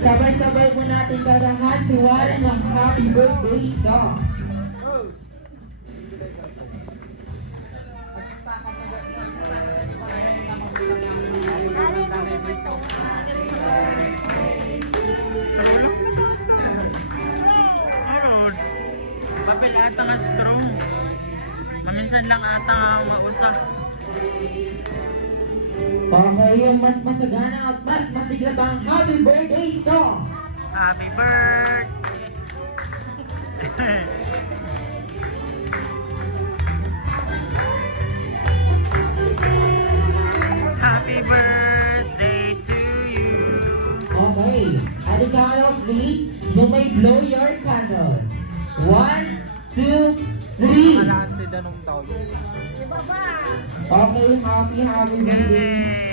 Sabay-sabay po natin karagahan si Warren ng happy birthday song. Meron. Papel ata nga strong. Maminsan lang ata mausa. Okay, yung mas masagana at mas masigla pang happy birthday song. Happy birthday. Happy birthday to you. Okay, at the count of three, you may blow your candle. 1, 2, 3. Kalaan si Danong Tawlo. Okay, happy birthday.